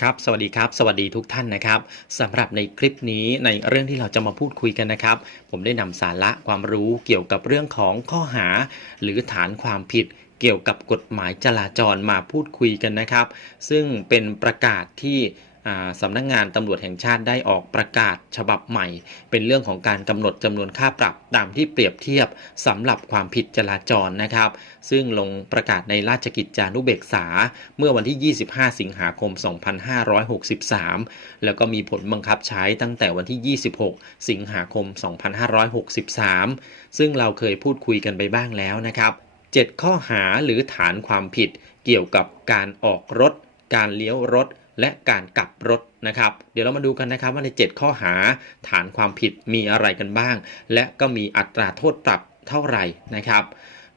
ครับสวัสดีครับ สวัสดีทุกท่านนะครับสำหรับในคลิปนี้ในเรื่องที่เราจะมาพูดคุยกันนะครับ ผมได้นำสาระความรู้เกี่ยวกับเรื่องของข้อหา หรือฐานความผิดเกี่ยวกับกฎหมายจราจรมาพูดคุยกันนะครับ ซึ่งเป็นประกาศที่ สำนักงงานตำรวจแห่งชาติได้ออกประกาศฉบับใหม่ เป็นเรื่องของการกำหนดจำนวนค่าปรับตามที่เปรียบเทียบสำหรับความผิดจราจรนะครับ ซึ่งลงประกาศในราชกิจจานุเบกษา เมื่อวันที่ 25 สิงหาคม 2563 แล้วก็มีผลบังคับใช้ตั้งแต่วันที่ 26 สิงหาคม 2563 ซึ่งเราเคยพูดคุยกันไปบ้างแล้วนะครับ 7 ข้อหาหรือฐานความผิดเกี่ยวกับการออกรถ การเลี้ยวรถ และการกลับรถนะครับ เดี๋ยวเรามาดูกันนะครับว่าใน 7 ข้อหาฐานความผิดมีอะไรกันบ้าง และก็มีอัตราโทษปรับเท่าไหร่นะครับ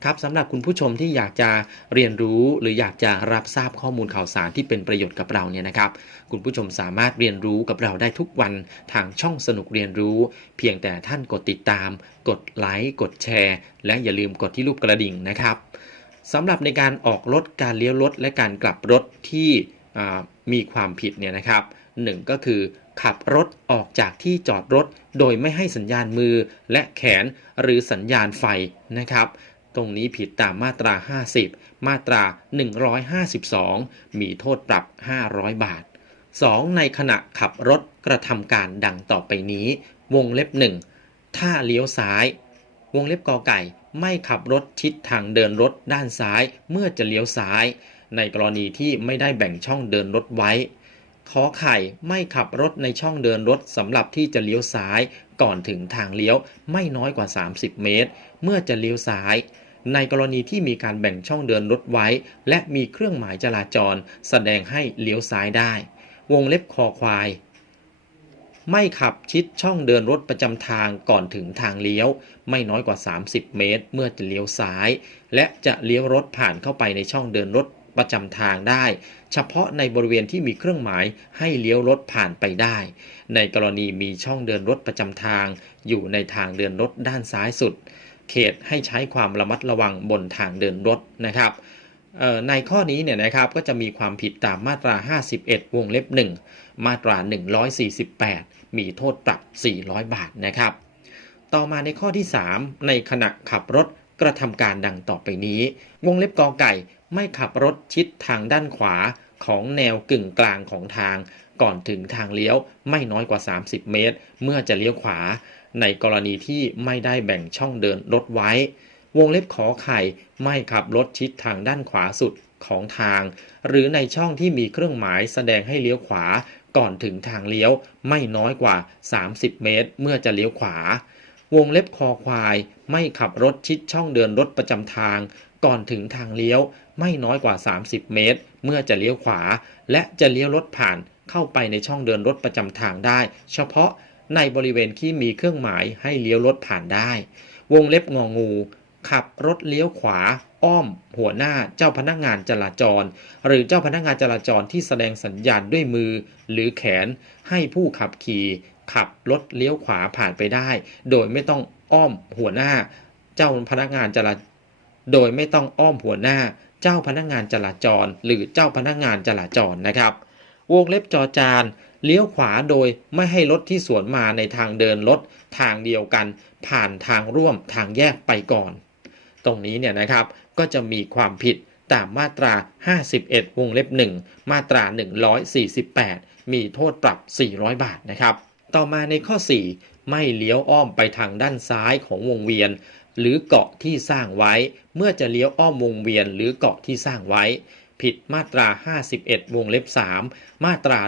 ครับสำหรับคุณผู้ชมที่อยากจะเรียนรู้หรืออยากจะรับทราบข้อมูลข่าวสารที่เป็นประโยชน์กับเราเนี่ยนะครับ คุณผู้ชมสามารถเรียนรู้กับเราได้ทุกวันทางช่องสนุกเรียนรู้ เพียงแต่ท่านกดติดตาม กดไลค์กดแชร์ และอย่าลืมกดที่รูปกระดิ่งนะครับสำหรับในการออกรถการเลี้ยวรถและการกลับรถที่ มีความผิดเนี่ยนะครับหนึ่งก็คือ ขับรถออกจากที่จอดรถ โดยไม่ให้สัญญาณมือและแขนหรือสัญญาณไฟนะครับ ตรงนี้ผิดตามมาตรา 50 มาตรา 152 มีโทษปรับ 500 บาท 2. ในขณะขับรถกระทำการดังต่อไปนี้ วงเล็บ 1 ถ้าเลี้ยวซ้าย วงเล็บกอไก่ ไม่ขับรถชิดทางเดินรถด้านซ้ายเมื่อจะเลี้ยวซ้าย ในกรณีที่ไม่ได้แบ่งช่องเดินรถไว้ ขอไข่ไม่ขับรถในช่องเดินรถสำหรับที่จะเลี้ยวซ้ายก่อนถึงทางเลี้ยวไม่น้อยกว่า 30 เมตร เมื่อจะเลี้ยวซ้าย ในกรณีที่มีการแบ่งช่องเดินรถไว้ และมีเครื่องหมายจราจร แสดงให้เลี้ยวซ้ายได้ วงเล็บคอควายไม่ขับชิดช่องเดินรถประจำทางก่อนถึงทางเลี้ยว ไม่น้อยกว่า 30 เมตร เมื่อจะเลี้ยวซ้าย และจะเลี้ยวรถผ่านเข้าไปในช่องเดินรถ ประจำทางได้ เฉพาะในบริเวณที่มีเครื่องหมายให้เลี้ยวรถผ่านไปได้ ในกรณีมีช่องเดินรถประจำทาง อยู่ในทางเดินรถด้านซ้ายสุด เขตให้ใช้ความระมัดระวังบนทางเดินรถนะครับในข้อนี้เนี่ยนะครับก็จะมีความผิดตามมาตรา 51 วงเล็บ 1 มาตรา 148 มีโทษปรับ 400 บาทนะครับ ต่อมาในข้อที่ 3 ในขณะขับรถ กระทำการดังต่อไปนี้ วงเล็บกอไก่ไม่ขับรถชิดทางด้านขวาของแนวกึ่งกลางของทาง ก่อนถึงทางเลี้ยวไม่น้อยกว่า 30 เมตร เมื่อจะเลี้ยวขวา ในกรณีที่ไม่ได้แบ่งช่องเดินรถไว้ วงเล็บขอไข่ไม่ขับรถชิดทางด้านขวาสุดของทาง หรือในช่องที่มีเครื่องหมายแสดงให้เลี้ยวขวา ก่อนถึงทางเลี้ยวไม่น้อยกว่า 30 เมตร เมื่อจะเลี้ยวขวา วงเล็บคอควาย ไม่ขับรถชิดช่องเดินรถประจำทาง ก่อนถึงทางเลี้ยวไม่น้อยกว่า 30 เมตร เมื่อจะเลี้ยวขวา และจะเลี้ยวรถผ่านเข้าไปในช่องเดินรถประจำทางได้ เฉพาะในบริเวณที่มีเครื่องหมายให้เลี้ยวรถผ่านได้ วงเล็บงองู ขับรถเลี้ยวขวา อ้อม หัวหน้าเจ้าพนักงานจราจร หรือเจ้าพนักงานจราจรที่แสดงสัญญาณด้วยมือ หรือแขนให้ผู้ขับขี่ ขับรถเลี้ยวขวาผ่านไปได้ โดยไม่ต้องอ้อมหัวหน้า เจ้าพนักงานจราโดยไม่ต้องอ้อมหัวหน้า เจ้าพนักงานจราจร หรือเจ้าพนักงานจราจรนะครับ วงเล็บจอจานเลี้ยวขวาโดยไม่ให้รถที่สวนมาในทางเดินรถทางเดียวกัน ผ่านทางร่วมทางแยกไปก่อน ตรงนี้เนี่ยนะครับก็จะมีความผิดตามมาตรา 51 วงเล็บ 1 มาตรา 148 มีโทษปรับ 400 บาทนะครับ ต่อมาในข้อ 4 ไม่เลี้ยวอ้อมไปทางด้านซ้ายของวงเวียน หรือเกาะที่สร้างไว้ เมื่อจะเลี้ยวอ้อมวงเวียนหรือเกาะที่สร้างไว้ ผิดมาตรา 51 วงเล็บ 3 มาตรา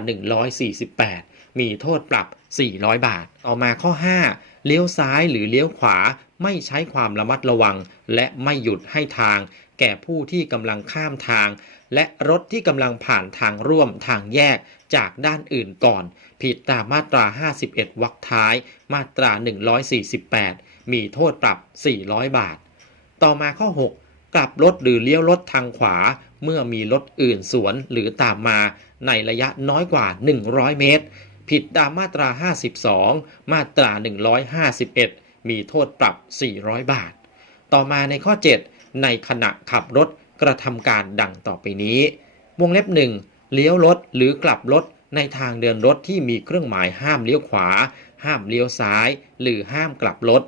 148 มีโทษปรับ 400 บาทเอามาข้อ 5 เลี้ยวซ้ายหรือเลี้ยวขวา ไม่ใช้ความระมัดระวัง และไม่หยุดให้ทาง แก่ผู้ที่กำลังข้ามทาง และรถที่กำลังผ่านทางร่วมทางแยกจากด้านอื่นก่อน ผิดตามมาตรา 51 วรรคท้าย มาตรา 148 มีโทษปรับ 400 บาท ต่อมาข้อ 6กลับรถหรือเลี้ยวรถทางขวา เมื่อมีรถอื่นสวนหรือตามมาในระยะน้อยกว่า 100 เมตร ผิดตามมาตรา 52 มาตรา 151 มีโทษปรับ 400 บาท ต่อมาในข้อ 7 ในขณะขับรถกระทำการดังต่อไปนี้ วงเล็บเลี้ยวรถหรือกลับรถในทางเดินรถที่มีเครื่องหมายห้ามเลี้ยวขวา ห้ามเลี้ยวซ้าย หรือห้ามกลับรถ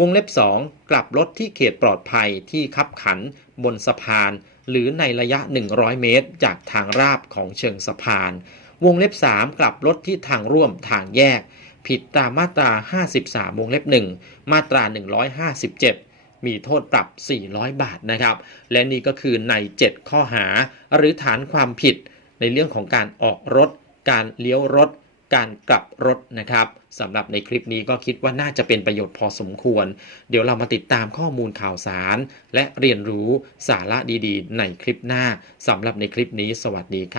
วงเล็บ 2 กลับรถที่เขตปลอดภัยที่คับขัน บนสะพาน หรือในระยะ 100 เมตร จากทางราบของเชิงสะพาน วงเล็บ 3 กลับรถที่ทางร่วมทางแยก ผิดตามมาตรา 53 วงเล็บ 1 มาตรา 157 มีโทษปรับ 400 บาทนะครับ และนี่ก็คือใน 7 ข้อหา หรือฐานความผิด ในเรื่องของการออกรถ การเลี้ยวรถ การกลับรถนะครับสำหรับในคลิปนี้ก็คิดว่าน่าจะเป็นประโยชน์พอสมควร เดี๋ยวเรามาติดตามข้อมูลข่าวสาร และเรียนรู้สาระดีๆ ในคลิปหน้าสำหรับในคลิปนี้ สวัสดีครับ